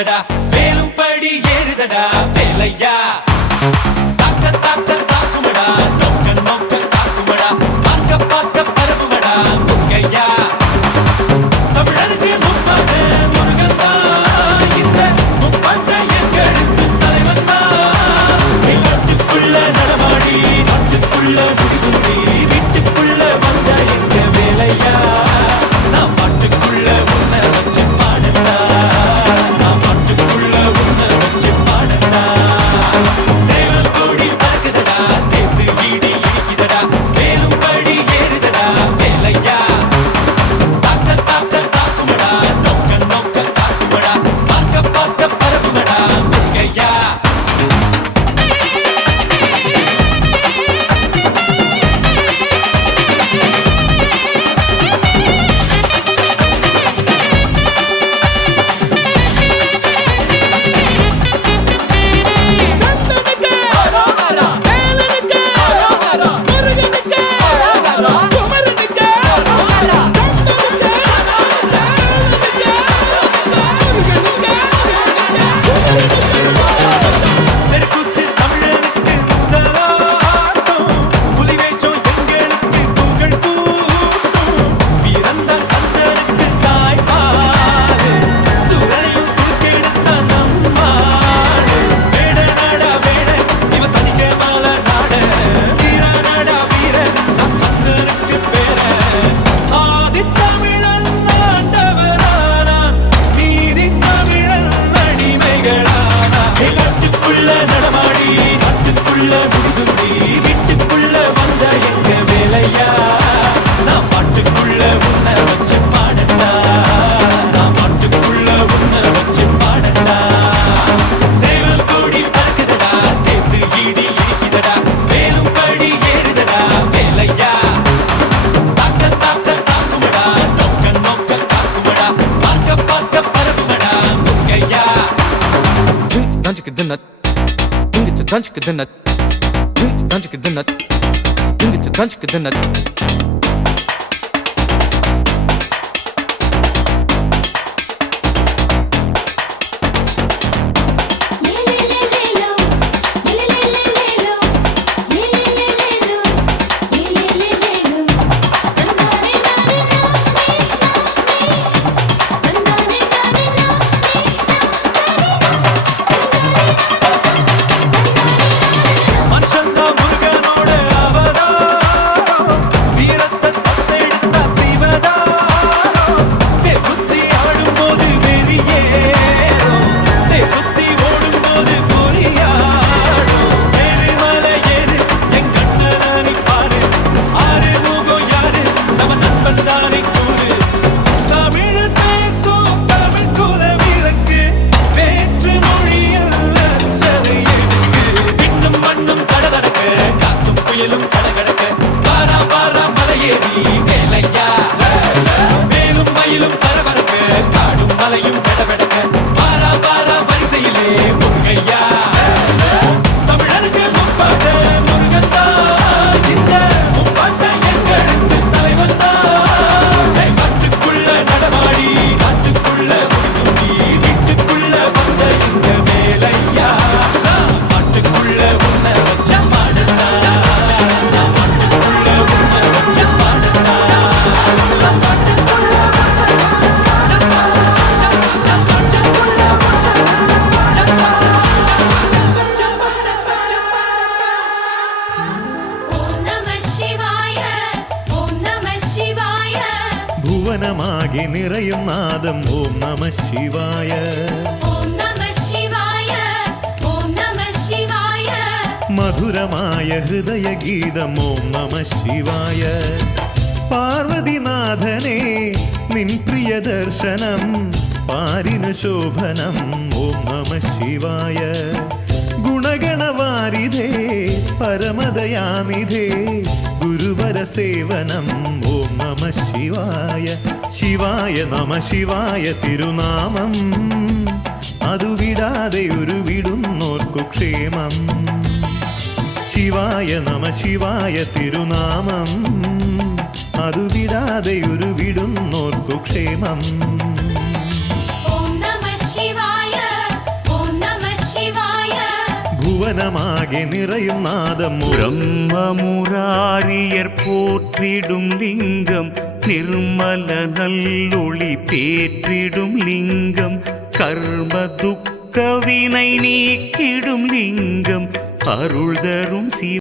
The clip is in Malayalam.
ஏறுதடா வேலும் படி ஏறுதடா Tançık dınat. Tançık dınat. Tançık dınat. ഭുവനമാകെ നിറയും നാദം ഓം നമ ശിവായ. മധുരമായ ഹൃദയഗീതം ഓം നമ ശിവായ. പാർവതിനാഥനെ നിൻ പ്രിയ ദർശനം പാരിനു ശോഭനം ഓം നമ ശിവായ. ഗുണഗണവാരിധേ പരമദയാനിധേ ഗുരുവര സേവനം ഓം നമ ശിവായ ശിവായ നമ ശിവായ തിരുനാമം. അതുവിടാതെ ഒരു വിടുന്നോർക്കു ക്ഷേമം. ശിവായ നമ ശിവായ തിരുനാമം. അതുവിടാതെ ഒരു വിടുന്നോർക്കു ക്ഷേമം. பூவனமாகி நிறையும் நாதம் பிரம்மமுராரியர் போற்றிடும் லிங்கம் நிர்மல நல்லொளி பேற்றிடும் லிங்கம் கர்ம துக்கவினை நீக்கிடும் லிங்கம் அருள் தரும்